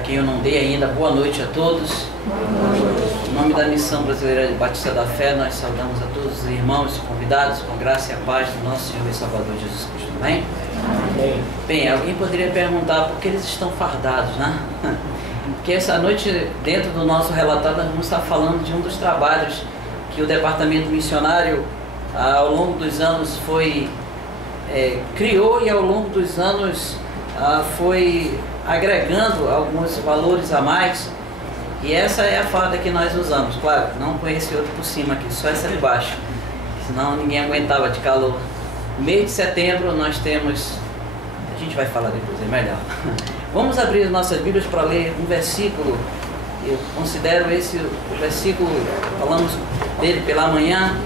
para quem eu não dei ainda, boa noite a todos. Em nome da Missão Brasileira de Batista da Fé, nós saudamos a todos os irmãos e convidados com graça e a paz do nosso Senhor e Salvador Jesus Cristo. Amém? Amém. Bem, alguém poderia perguntar por que eles estão fardados, né? Porque essa noite, dentro do nosso relatório, nós vamos estar falando de um dos trabalhos que o Departamento Missionário, ao longo dos anos, criou, e ao longo dos anos foi agregando alguns valores a mais. E essa é a farda que nós usamos, claro, não com esse outro por cima aqui, só essa de baixo, senão ninguém aguentava de calor. No mês de setembro nós temos, a gente vai falar depois, é melhor. Vamos abrir nossas Bíblias para ler um versículo. Eu considero esse o versículo, falamos dele pela manhã,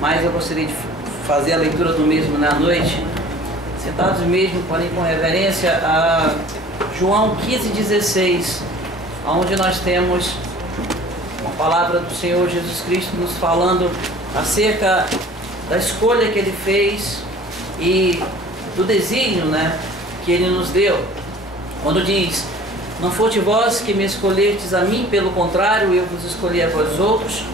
mas eu gostaria de fazer a leitura do mesmo na noite, sentados mesmo, porém com reverência, a João 15,16, onde nós temos uma palavra do Senhor Jesus Cristo nos falando acerca da escolha que Ele fez e do desígnio, né, que Ele nos deu, quando diz: não foste vós que me escolhestes a mim, pelo contrário, eu vos escolhi a vós outros,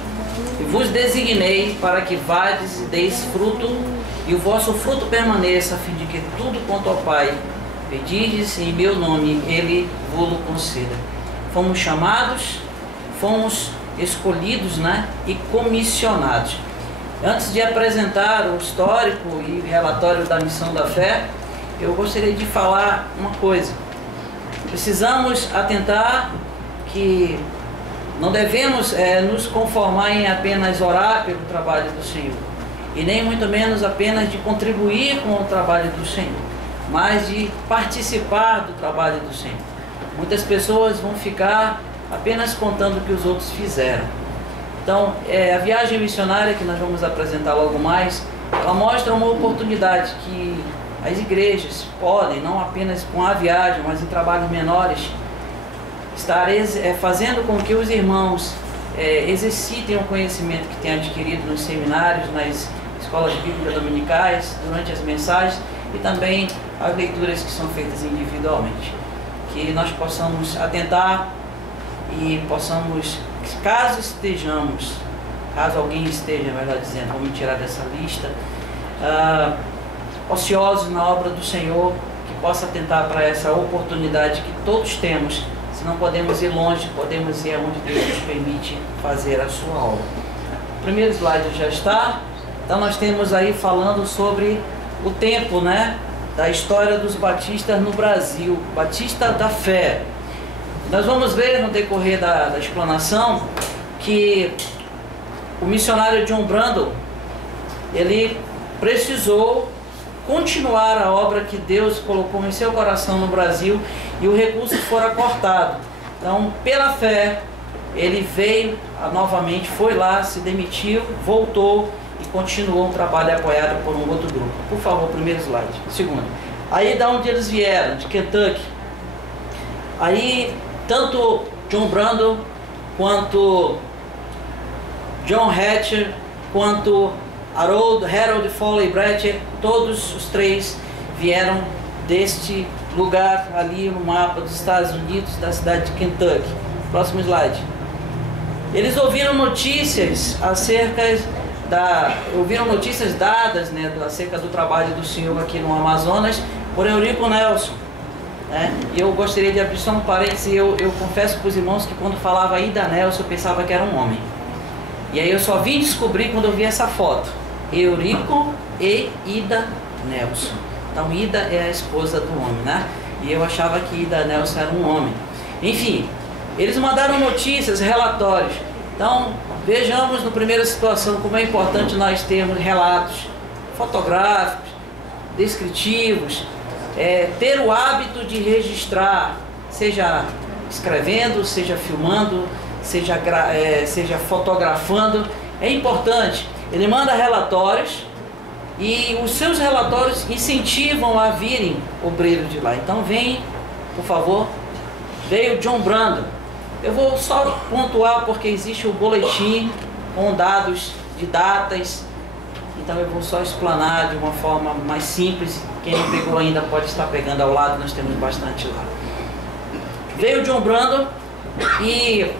e vos designei para que vades e deis fruto, e o vosso fruto permaneça, a fim de que tudo quanto ao Pai pedides em meu nome, Ele vos conceda. Fomos chamados, fomos escolhidos, né, e comissionados. Antes de apresentar o histórico e relatório da Missão da Fé, eu gostaria de falar uma coisa. Precisamos atentar que não devemos nos conformar em apenas orar pelo trabalho do Senhor, e nem muito menos apenas de contribuir com o trabalho do Senhor, mas de participar do trabalho do Senhor. Muitas pessoas vão ficar apenas contando o que os outros fizeram. Então, a viagem missionária que nós vamos apresentar logo mais, ela mostra uma oportunidade que as igrejas podem, não apenas com a viagem, mas em trabalhos menores, estar fazendo com que os irmãos exercitem o conhecimento que têm adquirido nos seminários, nas escolas bíblicas dominicais, durante as mensagens, e também as leituras que são feitas individualmente. Que nós possamos atentar e possamos, caso alguém esteja, melhor dizendo, vamos tirar dessa lista, ociosos na obra do Senhor, que possa atentar para essa oportunidade que todos temos. Se não podemos ir longe, podemos ir aonde Deus nos permite fazer a sua obra. O primeiro slide já está. Então nós temos aí falando sobre o tempo, né, da história dos batistas no Brasil, Batista da Fé. Nós vamos ver no decorrer da explanação que o missionário John Brandle, ele precisou continuar a obra que Deus colocou em seu coração no Brasil, e o recurso fora cortado. Então, pela fé, ele veio novamente, foi lá, se demitiu, voltou e continuou um trabalho apoiado por um outro grupo. Por favor, primeiro slide. Segundo. Aí da onde eles vieram, de Kentucky. Aí, tanto John Brandle, quanto John Hatcher, quanto Harold Foley Brett, todos os três vieram deste lugar ali no mapa dos Estados Unidos, da cidade de Kentucky. Próximo slide. Eles ouviram notícias dadas, né, acerca do trabalho do Senhor aqui no Amazonas por Eurico Nelson, né? E eu gostaria de abrir só um parênteses. Eu confesso para os irmãos que quando falava Ida Nelson eu pensava que era um homem, e aí eu só vim descobrir quando eu vi essa foto: Eurico e Ida Nelson. Então Ida é a esposa do homem, né? E eu achava que Ida Nelson era um homem. Enfim, eles mandaram notícias, relatórios. Então vejamos, na primeira situação, como é importante nós termos relatos fotográficos, descritivos, ter o hábito de registrar, seja escrevendo, seja filmando, seja fotografando. É importante. Ele manda relatórios, e os seus relatórios incentivam a virem obreiros de lá. Então vem, por favor. Veio John Brandle. Eu vou só pontuar porque existe o boletim com dados de datas. Então eu vou só explanar de uma forma mais simples. Quem não pegou ainda pode estar pegando ao lado, nós temos bastante lá. Veio John Brandon e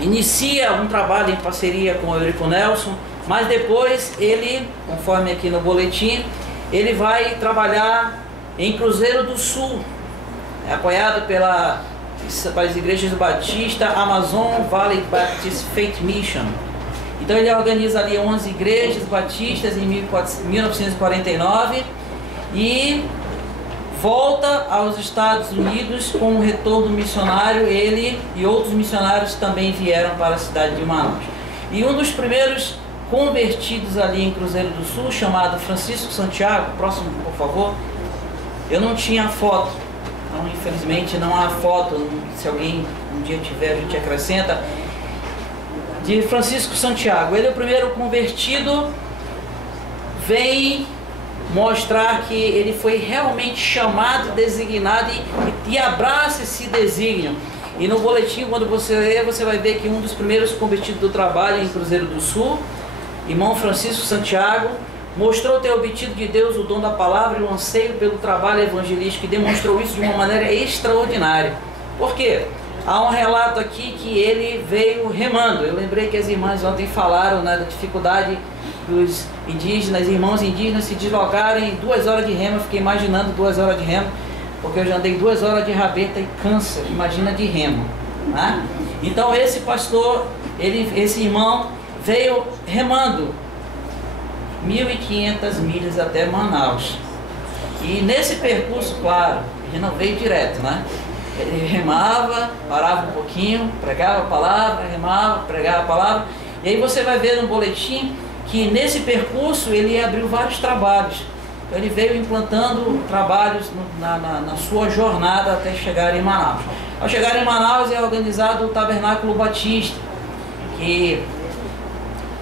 inicia um trabalho em parceria com o Eurico Nelson, mas depois ele, conforme aqui no boletim, ele vai trabalhar em Cruzeiro do Sul, apoiado pelas igrejas Batista, Amazon Valley Baptist Faith Mission. Então ele organiza ali 11 igrejas batistas em 1949 e volta aos Estados Unidos com um retorno missionário. Ele e outros missionários também vieram para a cidade de Manaus. E um dos primeiros convertidos ali em Cruzeiro do Sul, chamado Francisco Santiago, próximo por favor, eu não tinha foto, então infelizmente não há foto, se alguém um dia tiver a gente acrescenta, de Francisco Santiago. Ele é o primeiro convertido, vem mostrar que ele foi realmente chamado, designado e abraça esse desígnio. E no boletim, quando você lê, você vai ver que um dos primeiros convertidos do trabalho em Cruzeiro do Sul, irmão Francisco Santiago, mostrou ter obtido de Deus o dom da palavra e o anseio pelo trabalho evangelístico, e demonstrou isso de uma maneira extraordinária. Por quê? Há um relato aqui que ele veio remando. Eu lembrei que as irmãs ontem falaram, né, da dificuldade dos indígenas, irmãos indígenas se deslocarem 2 horas de remo. Eu fiquei imaginando 2 horas de remo, porque eu já andei 2 horas de rabeta e cansa, imagina de remo, né? Então esse pastor, esse irmão veio remando 1.500 milhas até Manaus. E nesse percurso, claro, ele não veio direto, né? Ele remava, parava um pouquinho, pregava a palavra, remava, pregava a palavra. E aí você vai ver no boletim que nesse percurso ele abriu vários trabalhos. Então ele veio implantando trabalhos na sua jornada até chegar em Manaus. Ao chegar em Manaus é organizado o Tabernáculo Batista,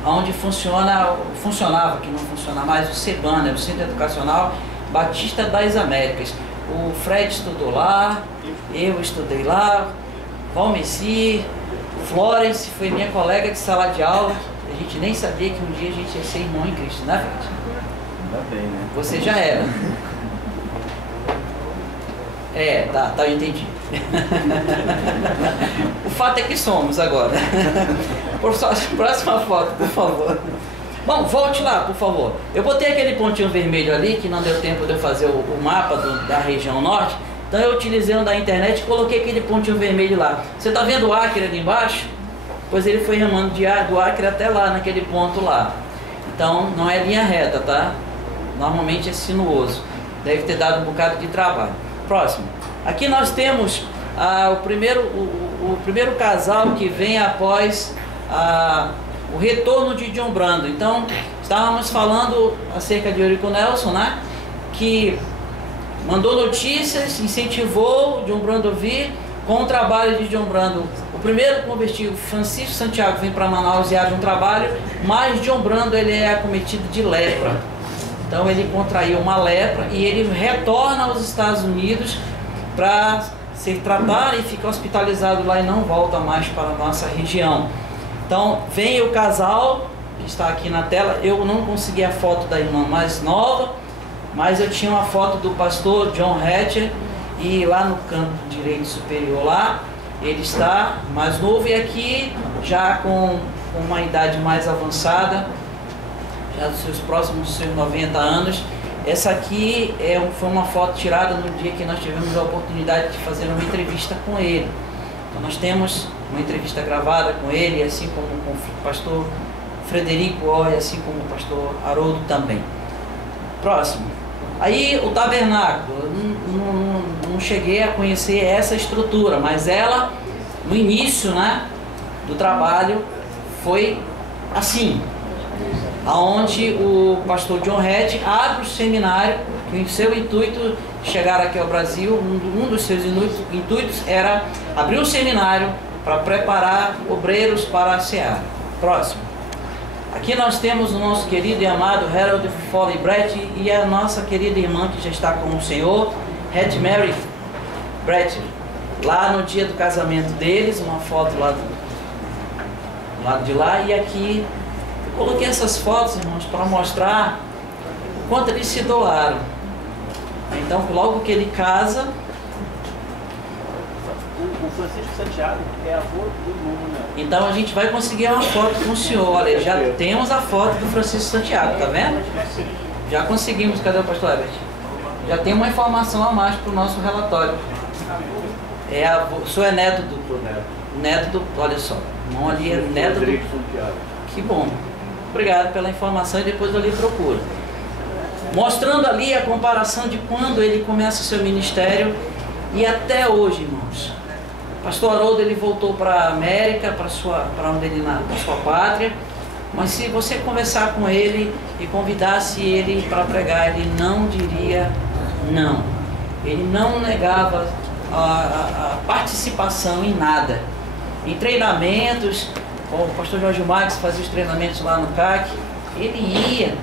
onde funcionava, que não funciona mais, o CEBAN, né, o Centro Educacional Batista das Américas. O Fred estudou lá, eu estudei lá, Valmeci, Florence foi minha colega de sala de aula. A gente nem sabia que um dia a gente ia ser irmão em Cristo, né, Fred? Ainda bem, né? Você já era. Tá, eu entendi. O fato é que somos agora. Próxima foto, por favor. Bom, volte lá, por favor. Eu botei aquele pontinho vermelho ali, que não deu tempo de eu fazer o mapa da região norte. Então eu utilizei um da internet e coloquei aquele pontinho vermelho lá. Você está vendo o Acre ali embaixo? Pois ele foi remando do Acre até lá, naquele ponto lá. Então não é linha reta, tá? Normalmente é sinuoso. Deve ter dado um bocado de trabalho. Próximo. Aqui nós temos o primeiro casal que vem após o retorno de John Brandon. Então, estávamos falando acerca de Eurico Nelson, né? Que mandou notícias, incentivou John Brandon a vir com o trabalho de John Brandon. O primeiro convertido, Francisco Santiago, vem para Manaus e abre um trabalho, mas John Brandon ele é acometido de lepra. Então ele contraiu uma lepra e ele retorna aos Estados Unidos para ser tratado e fica hospitalizado lá e não volta mais para a nossa região. Então vem o casal que está aqui na tela. Eu não consegui a foto da irmã mais nova, mas eu tinha uma foto do pastor John Hatcher, e lá no canto direito superior lá, ele está mais novo, e aqui já com uma idade mais avançada, já dos seus próximos 90 anos. Essa aqui foi uma foto tirada no dia que nós tivemos a oportunidade de fazer uma entrevista com ele. Então nós temos uma entrevista gravada com ele, assim como com o pastor Frederico e assim como o pastor Haroldo também. Próximo. Aí o tabernáculo, eu não cheguei a conhecer essa estrutura, mas ela, no início, né, do trabalho, foi assim, aonde o pastor John Hatch abre o seminário, que o seu intuito de chegar aqui ao Brasil, um dos seus intuitos era abrir um seminário para preparar obreiros para a seara. Próximo. Aqui nós temos o nosso querido e amado Harold Foley Brett e a nossa querida irmã que já está com o Senhor, Hattie Mary Brett. Lá no dia do casamento deles, uma foto lá do lado de lá. E aqui eu coloquei essas fotos, irmãos, para mostrar o quanto eles se doaram. Então, logo que ele casa, O Francisco Santiago é avô do irmão Manuel. Então a gente vai conseguir uma foto com o senhor. Olha, já temos a foto do Francisco Santiago, tá vendo? Já conseguimos. Cadê o pastor Herbert? Já tem uma informação a mais para o nosso relatório. O senhor é neto do... Olha só. O irmão ali é neto do... Que bom. Obrigado pela informação e depois eu lhe procuro. Mostrando ali a comparação de quando ele começa o seu ministério e até hoje, irmãos. O pastor Haroldo, ele voltou para a América, para sua pátria, mas se você conversar com ele e convidasse ele para pregar, ele não diria não. Ele não negava a participação em nada. Em treinamentos, o pastor Jorge Marques fazia os treinamentos lá no CAC, ele ia,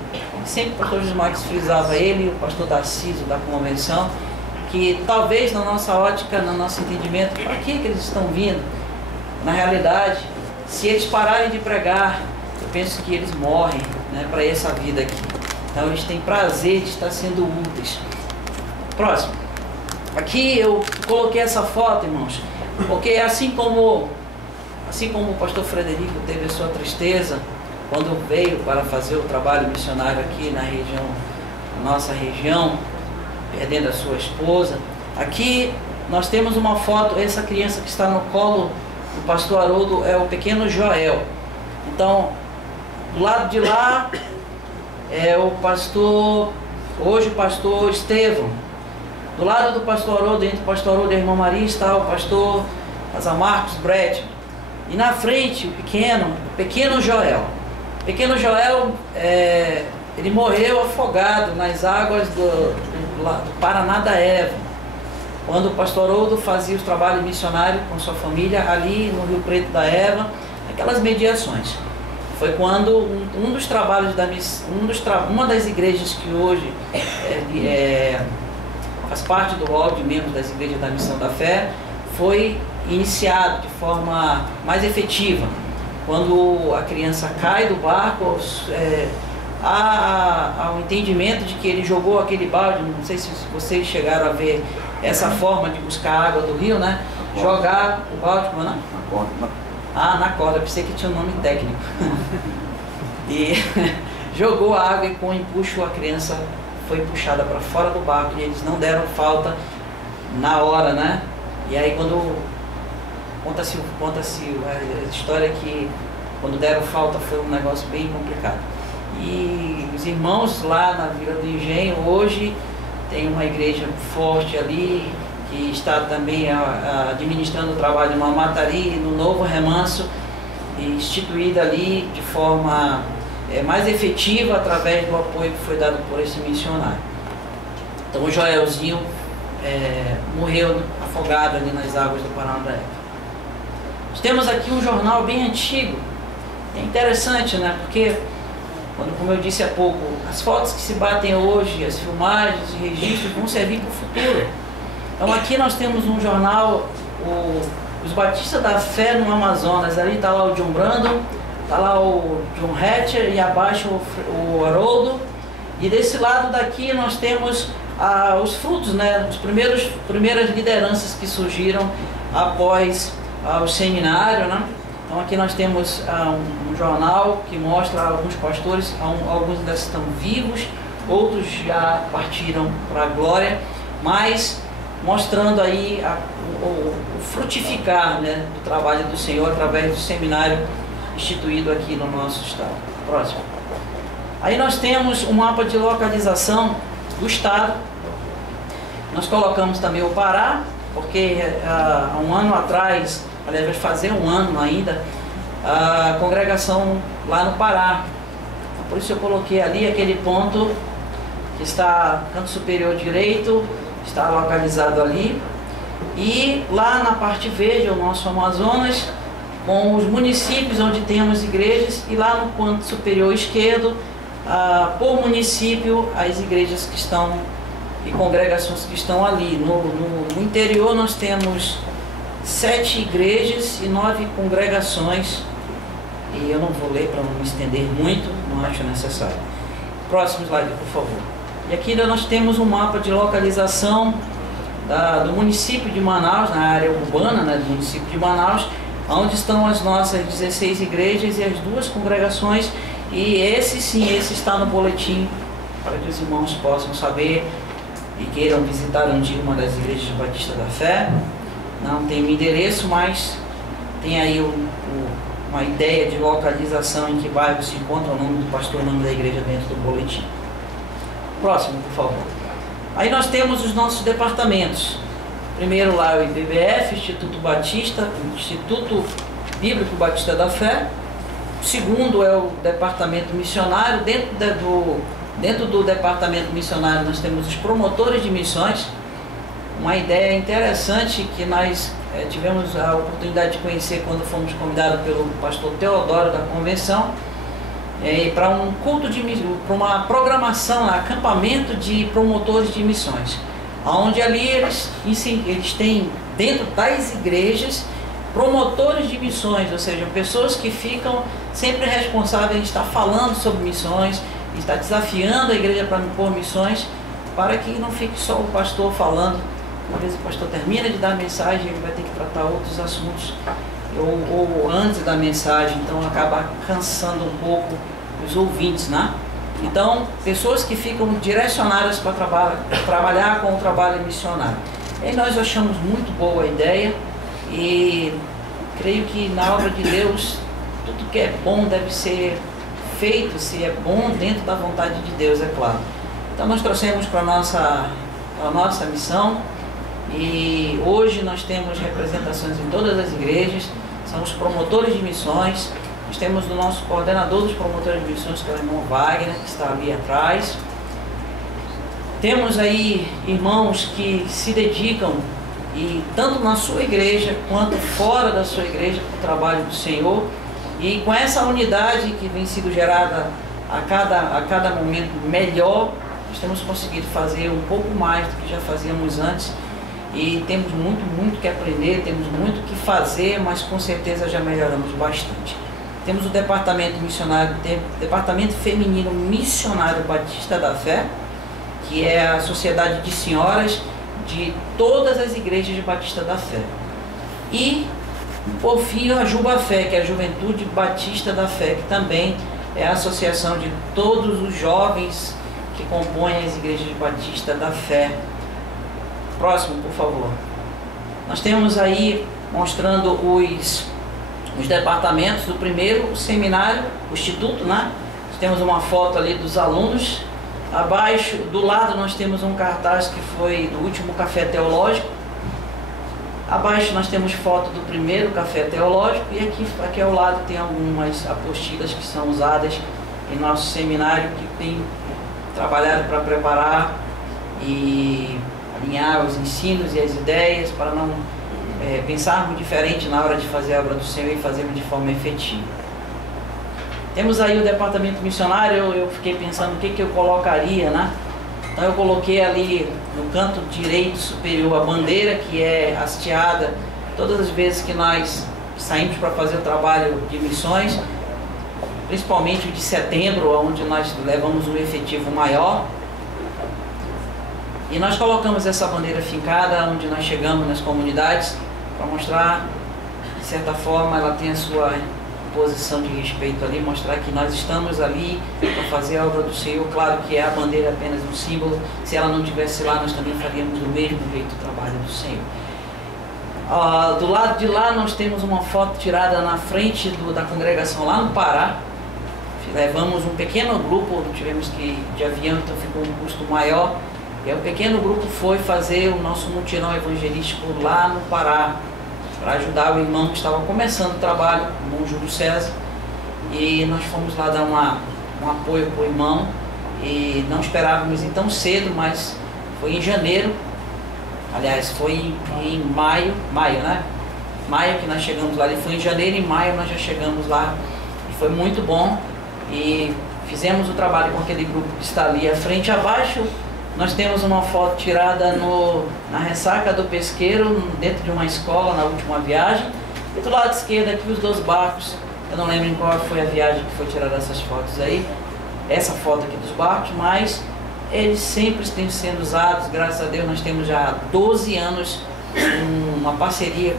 sempre o pastor Jorge Marques frisava ele e o pastor Darciso da convenção, que talvez na nossa ótica, no nosso entendimento, para que eles estão vindo? Na realidade, se eles pararem de pregar, eu penso que eles morrem, né, para essa vida aqui. Então eles têm prazer de estar sendo úteis. Próximo. Aqui eu coloquei essa foto, irmãos, porque assim como o pastor Frederico teve a sua tristeza quando veio para fazer o trabalho missionário aqui na região, nossa região, perdendo a sua esposa. Aqui nós temos uma foto, essa criança que está no colo do pastor Haroldo é o pequeno Joel. Então, do lado de lá é o pastor, hoje o pastor Estevão. Do lado do pastor Haroldo, entre o pastor Haroldo e a irmã Maria, está o pastor Azamarcos Brett. E na frente, o pequeno Joel. O pequeno Joel, ele morreu afogado nas águas do Paraná da Eva, quando o pastor Haroldo fazia os trabalhos missionários com sua família ali no Rio Preto da Eva, aquelas mediações. Foi quando um dos trabalhos da uma das igrejas que hoje faz parte do rol de membros das igrejas da Missão da Fé, foi iniciado de forma mais efetiva. Quando a criança cai do barco, há um entendimento de que ele jogou aquele balde, não sei se vocês chegaram a ver essa forma de buscar água do rio, né? Jogar o balde, como não? Na corda. Ah, na corda, pensei que tinha um nome técnico. E jogou a água e com o empuxo a criança foi puxada para fora do barco e eles não deram falta na hora, né? E aí quando conta-se a história que quando deram falta foi um negócio bem complicado. E os irmãos lá na Vila do Engenho hoje tem uma igreja forte ali que está também administrando o trabalho no Amatari, no Novo Remanso, instituída ali de forma mais efetiva através do apoio que foi dado por esse missionário. Então o Joelzinho morreu afogado ali nas águas do Paraná da Eva. Nós temos aqui um jornal bem antigo. É interessante, né? Porque, como eu disse há pouco, as fotos que se batem hoje, as filmagens e registros vão servir para o futuro. Então aqui nós temos um jornal, Os Batistas da Fé no Amazonas. Ali está lá o John Brandon, está lá o John Hatcher e abaixo o Haroldo. E desse lado daqui nós temos os frutos, né? As primeiras lideranças que surgiram após o seminário, né? Então aqui nós temos um jornal que mostra alguns pastores, alguns ainda estão vivos, outros já partiram para a glória, mas mostrando aí o frutificar, né, do trabalho do Senhor através do seminário instituído aqui no nosso estado. Próximo. Aí nós temos um mapa de localização do estado. Nós colocamos também o Pará, porque há um ano atrás, aliás, vai fazer um ano ainda, a congregação lá no Pará. Por isso eu coloquei ali aquele ponto que está no canto superior direito, está localizado ali. E lá na parte verde, o nosso Amazonas, com os municípios onde temos igrejas, e lá no canto superior esquerdo, por município, as igrejas que estão e congregações que estão ali. No interior nós temos 7 igrejas e 9 congregações, e eu não vou ler para não me estender muito, não acho necessário. Próximo slide, por favor. E aqui nós temos um mapa de localização do município de Manaus, na área urbana, né, do município de Manaus, onde estão as nossas 16 igrejas e as 2 congregações, e esse está no boletim para que os irmãos possam saber e queiram visitar um dia uma das igrejas Batista da Fé. Não tem o endereço, mas tem aí uma ideia de localização em que bairro se encontra, o nome do pastor, o nome da igreja dentro do boletim. Próximo, por favor. Aí nós temos os nossos departamentos. Primeiro lá é o IBBF, Instituto Batista, Instituto Bíblico Batista da Fé. O segundo é o departamento missionário. Dentro do departamento missionário nós temos os promotores de missões. Uma ideia interessante que nós tivemos a oportunidade de conhecer quando fomos convidados pelo pastor Teodoro da convenção, para um culto para uma programação, acampamento de promotores de missões, onde ali eles têm dentro das igrejas promotores de missões, ou seja, pessoas que ficam sempre responsáveis em estar falando sobre missões, estar desafiando a igreja para impor missões, para que não fique só o pastor falando. Uma vez o pastor termina de dar a mensagem, ele vai ter que tratar outros assuntos ou antes da mensagem, então acaba cansando um pouco os ouvintes, né? Então, pessoas que ficam direcionadas para trabalhar com o trabalho missionário. E nós achamos muito boa a ideia e creio que na obra de Deus, tudo que é bom deve ser feito, se é bom dentro da vontade de Deus, é claro. Então nós trouxemos para a nossa missão. E hoje nós temos representações em todas as igrejas, são os promotores de missões. Nós temos o nosso coordenador dos promotores de missões, que é o irmão Wagner, que está ali atrás. Temos aí irmãos que se dedicam, e tanto na sua igreja quanto fora da sua igreja, para o trabalho do Senhor. E com essa unidade que vem sendo gerada a cada momento melhor, nós temos conseguido fazer um pouco mais do que já fazíamos antes. E temos muito que aprender, temos muito que fazer, mas com certeza já melhoramos bastante. Temos o departamento missionário, departamento feminino missionário Batista da Fé, que é a sociedade de senhoras de todas as igrejas de Batista da Fé. E, por fim, a Jubafé, que é a Juventude Batista da Fé, que também é a associação de todos os jovens que compõem as igrejas de Batista da Fé. Próximo, por favor. Nós temos aí mostrando os departamentos do primeiro seminário, o instituto, né? Nós temos uma foto ali dos alunos. Abaixo, do lado, nós temos um cartaz que foi do último café teológico. Abaixo nós temos foto do primeiro café teológico e aqui ao lado tem algumas apostilas que são usadas em nosso seminário, que tem trabalhado para preparar e alinhar os ensinos e as ideias para não pensarmos diferente na hora de fazer a obra do Senhor e fazermos de forma efetiva. Temos aí o departamento missionário. Eu fiquei pensando o que eu colocaria, né? Então eu coloquei ali no canto direito superior a bandeira, que é hasteada todas as vezes que nós saímos para fazer o trabalho de missões, principalmente o de setembro, onde nós levamos um efetivo maior. E nós colocamos essa bandeira fincada onde nós chegamos nas comunidades, para mostrar, de certa forma, ela tem a sua posição de respeito ali, mostrar que nós estamos ali para fazer a obra do Senhor. Claro que a bandeira é apenas um símbolo, se ela não estivesse lá, nós também faríamos do mesmo jeito o trabalho do Senhor. Do lado de lá nós temos uma foto tirada na frente da congregação lá no Pará. Levamos um pequeno grupo, tivemos que ir de avião, então ficou um custo maior. E o pequeno grupo foi fazer o nosso mutirão evangelístico lá no Pará, para ajudar o irmão que estava começando o trabalho, o irmão Júlio César. E nós fomos lá dar um apoio para o irmão, e não esperávamos ir tão cedo, mas foi em janeiro, aliás, foi em maio, né? Maio que nós chegamos lá, ele foi em janeiro e maio nós já chegamos lá, e foi muito bom, e fizemos o trabalho com aquele grupo que está ali à frente. Abaixo nós temos uma foto tirada na ressaca do pesqueiro, dentro de uma escola, na última viagem. E do lado esquerdo aqui os 2 barcos. Eu não lembro em qual foi a viagem que foi tirada essas fotos aí. Essa foto aqui dos barcos, mas eles sempre têm sendo usados. Graças a Deus nós temos já 12 anos uma parceria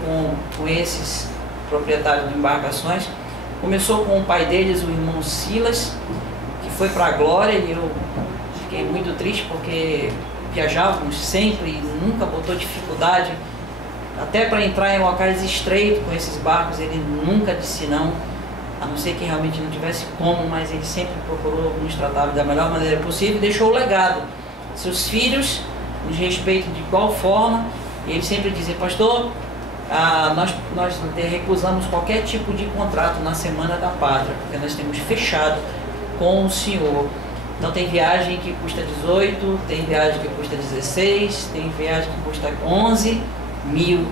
com esses proprietários de embarcações. Começou com o pai deles, o irmão Silas, que foi para a glória, e eu fiquei muito triste porque viajávamos sempre e nunca botou dificuldade, até para entrar em locais estreitos com esses barcos. Ele nunca disse não, a não ser que realmente não tivesse como, mas ele sempre procurou nos tratar da melhor maneira possível e deixou o legado. Seus filhos nos respeitam de igual forma, e ele sempre dizia: pastor, nós recusamos qualquer tipo de contrato na Semana da Pátria, porque nós temos fechado com o senhor. Então tem viagem que custa 18, tem viagem que custa 16, tem viagem que custa 11 mil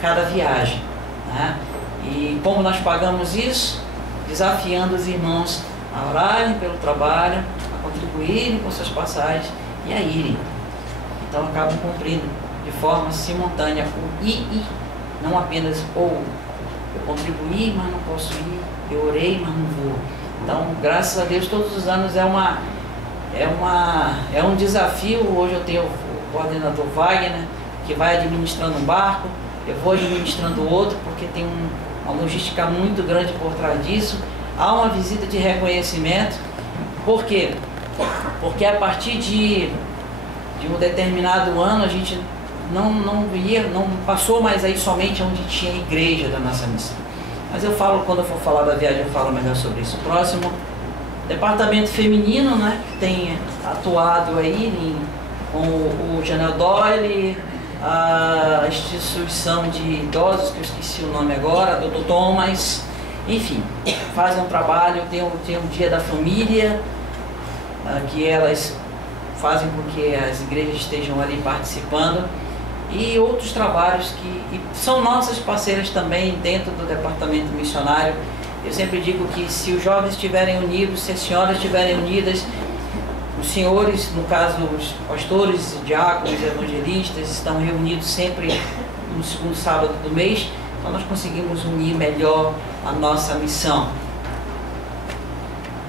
cada viagem, né? E como nós pagamos isso? Desafiando os irmãos a orarem pelo trabalho, a contribuírem com suas passagens e a irem. Então acabam cumprindo de forma simultânea o ir, não apenas ou eu contribuí, mas não posso ir, eu orei, mas não vou. Então, graças a Deus, todos os anos é um desafio. Hoje eu tenho o coordenador Wagner, que vai administrando um barco, eu vou administrando outro, porque tem uma logística muito grande por trás disso. Há uma visita de reconhecimento. Por quê? Porque a partir de um determinado ano a gente não passou mais aí somente onde tinha a igreja da nossa missão. Mas eu falo, quando eu for falar da viagem, eu falo melhor sobre isso. Próximo, departamento feminino, né, que tem atuado aí com o Janel Doyle, a instituição de idosos, que eu esqueci o nome agora, Dr. Thomas, enfim, fazem um trabalho. Tem um dia da família, que elas fazem com que as igrejas estejam ali participando, e outros trabalhos que são nossas parceiras também dentro do departamento missionário. Eu sempre digo que se os jovens estiverem unidos, se as senhoras estiverem unidas, os senhores, no caso os pastores, diáconos, evangelistas, estão reunidos sempre no segundo sábado do mês, então nós conseguimos unir melhor a nossa missão.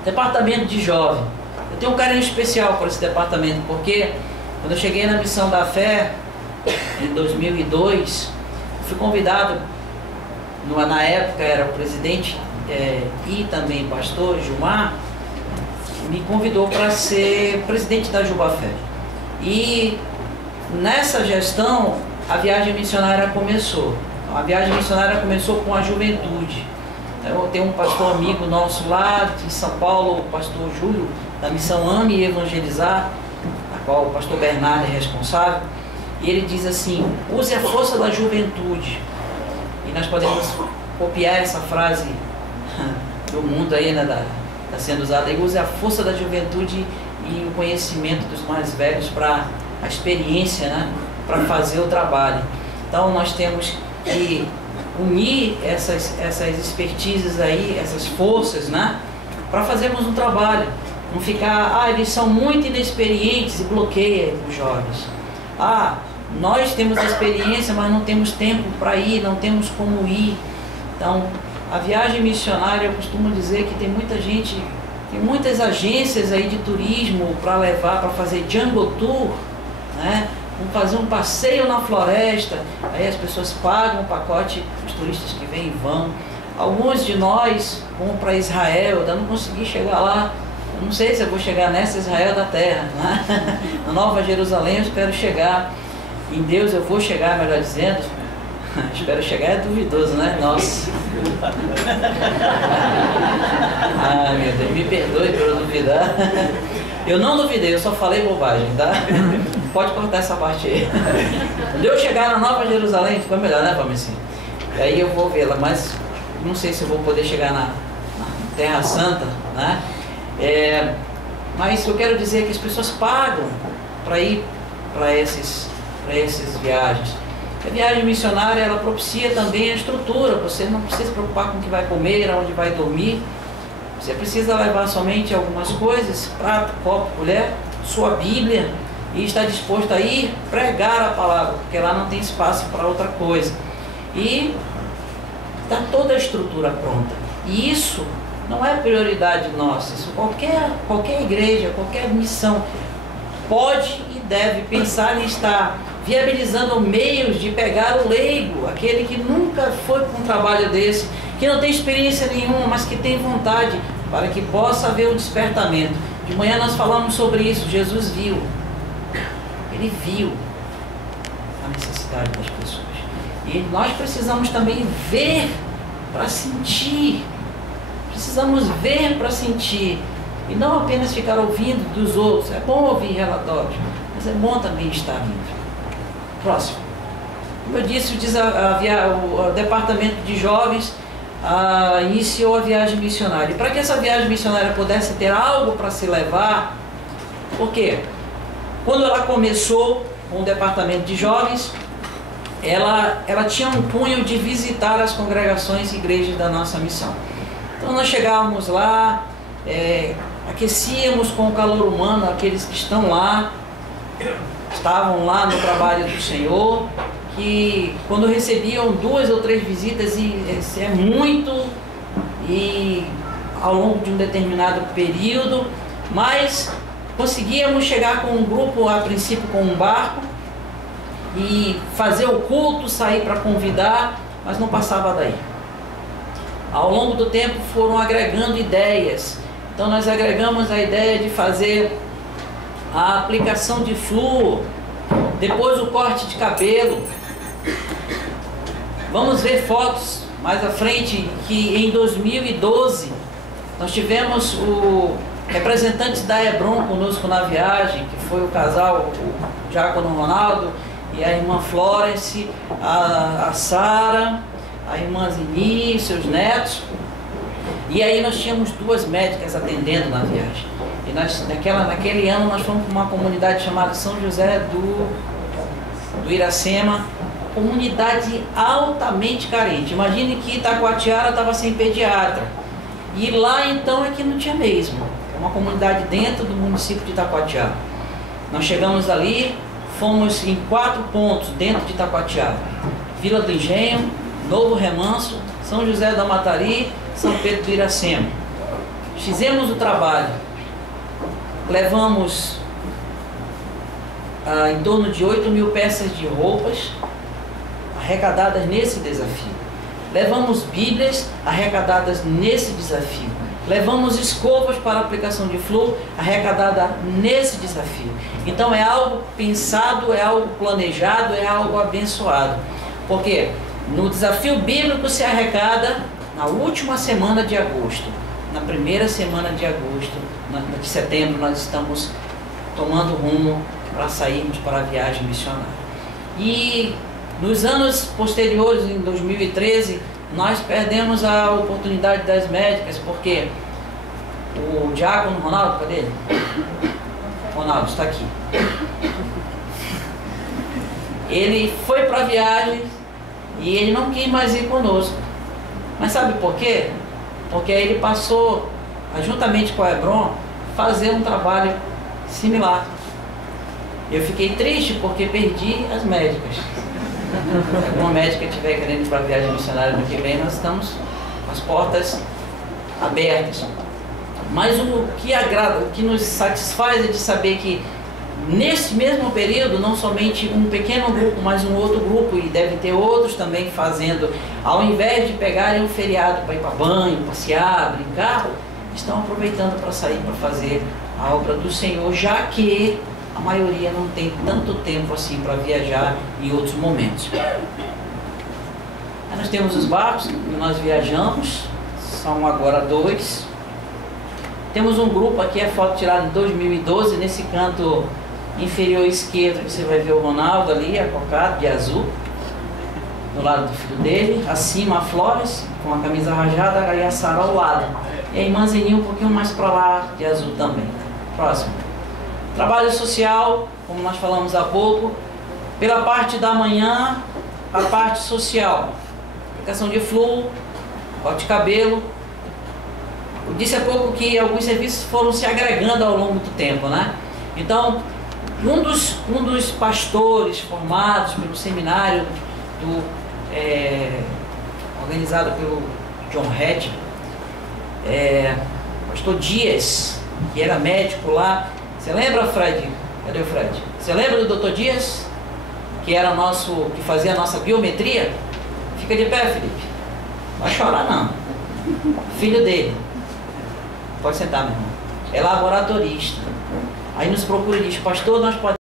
Departamento de jovem. Eu tenho um carinho especial por esse departamento, porque quando eu cheguei na Missão da Fé, em 2002, fui convidado, na época era o presidente e também pastor Gilmar, me convidou para ser presidente da Jubafé. E nessa gestão a viagem missionária começou. A viagem missionária começou com a juventude. Eu tenho um pastor amigo nosso lá de São Paulo, o pastor Júlio, da missão Ame e Evangelizar, a qual o pastor Bernardo é responsável. E ele diz assim: use a força da juventude. E nós podemos copiar essa frase do mundo aí, né, está sendo usada aí. Use a força da juventude e o conhecimento dos mais velhos, para a experiência, né, para fazer o trabalho. Então nós temos que unir essas expertises aí, essas forças, né, para fazermos um trabalho. Não ficar, eles são muito inexperientes e bloqueia os jovens. Nós temos experiência, mas não temos tempo para ir, não temos como ir. Então, a viagem missionária, eu costumo dizer que tem muita gente, tem muitas agências aí de turismo para levar, para fazer jungle tour, né? Vamos fazer um passeio na floresta, aí as pessoas pagam o pacote, os turistas que vêm vão. Alguns de nós vão para Israel, eu ainda não consegui chegar lá. Eu não sei se eu vou chegar nessa Israel da terra, né? Na Nova Jerusalém eu espero chegar. Em Deus eu vou chegar, melhor dizendo. Espero chegar é duvidoso, né? Nossa. Meu Deus, me perdoe por eu duvidar. Eu não duvidei, eu só falei bobagem, tá? Pode cortar essa parte aí. Quando eu chegar na Nova Jerusalém, ficou melhor, né, Palmecinho? Aí eu vou vê-la, mas não sei se eu vou poder chegar na Terra Santa, né? Mas eu quero dizer que as pessoas pagam para ir para essas viagens. A viagem missionária, ela propicia também a estrutura. Você não precisa se preocupar com o que vai comer, aonde vai dormir. Você precisa levar somente algumas coisas: prato, copo, colher, sua Bíblia, e estar disposto a ir pregar a palavra, porque lá não tem espaço para outra coisa. E está toda a estrutura pronta. E isso não é prioridade nossa. Isso qualquer igreja, qualquer missão pode e deve pensar em estar viabilizando meios de pegar o leigo, aquele que nunca foi para um trabalho desse, que não tem experiência nenhuma, mas que tem vontade, para que possa haver um despertamento. De manhã nós falamos sobre isso. Jesus viu, ele viu a necessidade das pessoas, e nós precisamos também ver para sentir. Precisamos ver para sentir, e não apenas ficar ouvindo dos outros. É bom ouvir relatórios, mas é bom também estar vindo. Próximo. Como eu disse, o departamento de jovens iniciou a viagem missionária. E para que essa viagem missionária pudesse ter algo para se levar, porque quando ela começou com o departamento de jovens, ela tinha um cunho de visitar as congregações e igrejas da nossa missão. Então nós chegávamos lá, aquecíamos com o calor humano aqueles que estavam lá no trabalho do Senhor, que quando recebiam 2 ou 3 visitas, e é muito, e ao longo de um determinado período, mas conseguíamos chegar com um grupo, a princípio com um barco, e fazer o culto, sair para convidar, mas não passava daí. Ao longo do tempo foram agregando ideias. Então nós agregamos a ideia de fazer a aplicação de flúor, depois o corte de cabelo. Vamos ver fotos mais à frente que em 2012 nós tivemos o representante da Hebron conosco na viagem, que foi o casal, o diácono Ronaldo e a irmã Florence, a Sara, a irmã Zini, seus netos. E aí nós tínhamos 2 médicas atendendo na viagem. E nós, naquele ano nós fomos para uma comunidade chamada São José do Iracema, comunidade altamente carente. Imagine que Itacoatiara estava sem pediatra. E lá então é que não tinha mesmo. É uma comunidade dentro do município de Itacoatiara. Nós chegamos ali, fomos em 4 pontos dentro de Itacoatiara: Vila do Engenho, Novo Remanso, São José da Matari, São Pedro do Iracema. Fizemos o trabalho, levamos em torno de 8.000 peças de roupas arrecadadas nesse desafio. Levamos Bíblias arrecadadas nesse desafio. Levamos escovas para aplicação de flúor arrecadada nesse desafio. Então é algo pensado, é algo planejado, é algo abençoado. Porque no desafio bíblico se arrecada na última semana de agosto. Na primeira semana de agosto, de setembro, nós estamos tomando rumo para sairmos para a viagem missionária. E nos anos posteriores, em 2013, nós perdemos a oportunidade das médicas, porque o diácono Ronaldo, cadê ele? Ronaldo está aqui. Ele foi para a viagem e ele não quis mais ir conosco. Mas sabe por quê? Porque aí ele passou, juntamente com a Hebron, fazer um trabalho similar. Eu fiquei triste porque perdi as médicas. Se alguma médica estiver querendo ir para a viagem missionária no que vem, nós estamos com as portas abertas. Mas o que agrada, o que nos satisfaz é de saber que nesse mesmo período, não somente um pequeno grupo, mas um outro grupo, e deve ter outros também fazendo, ao invés de pegarem um feriado para ir para banho, passear, brincar, estão aproveitando para sair para fazer a obra do Senhor, já que a maioria não tem tanto tempo assim para viajar em outros momentos. Aí nós temos os barcos que nós viajamos, são agora 2. Temos um grupo aqui, a foto tirada em 2012, nesse canto inferior esquerdo você vai ver o Ronaldo ali, acocado de azul, do lado do filho dele. Acima a Flores, com a camisa rajada, e a Sara ao lado. E a irmã Zeninha um pouquinho mais para lá, de azul também. Próximo. Trabalho social, como nós falamos há pouco, pela parte da manhã, a parte social. Aplicação de flúor, corte de cabelo. Eu disse há pouco que alguns serviços foram se agregando ao longo do tempo, né? Então, um dos pastores formados pelo seminário organizado pelo John Hatch, Pastor Dias, que era médico lá. Você lembra, Fred? Cadê o Fred? Você lembra do Dr. Dias? Que era que fazia a nossa biometria? Fica de pé, Felipe. Não vai chorar, não. Filho dele. Pode sentar, meu irmão. É laboratorista. Aí nos procura e diz: pastor, nós podemos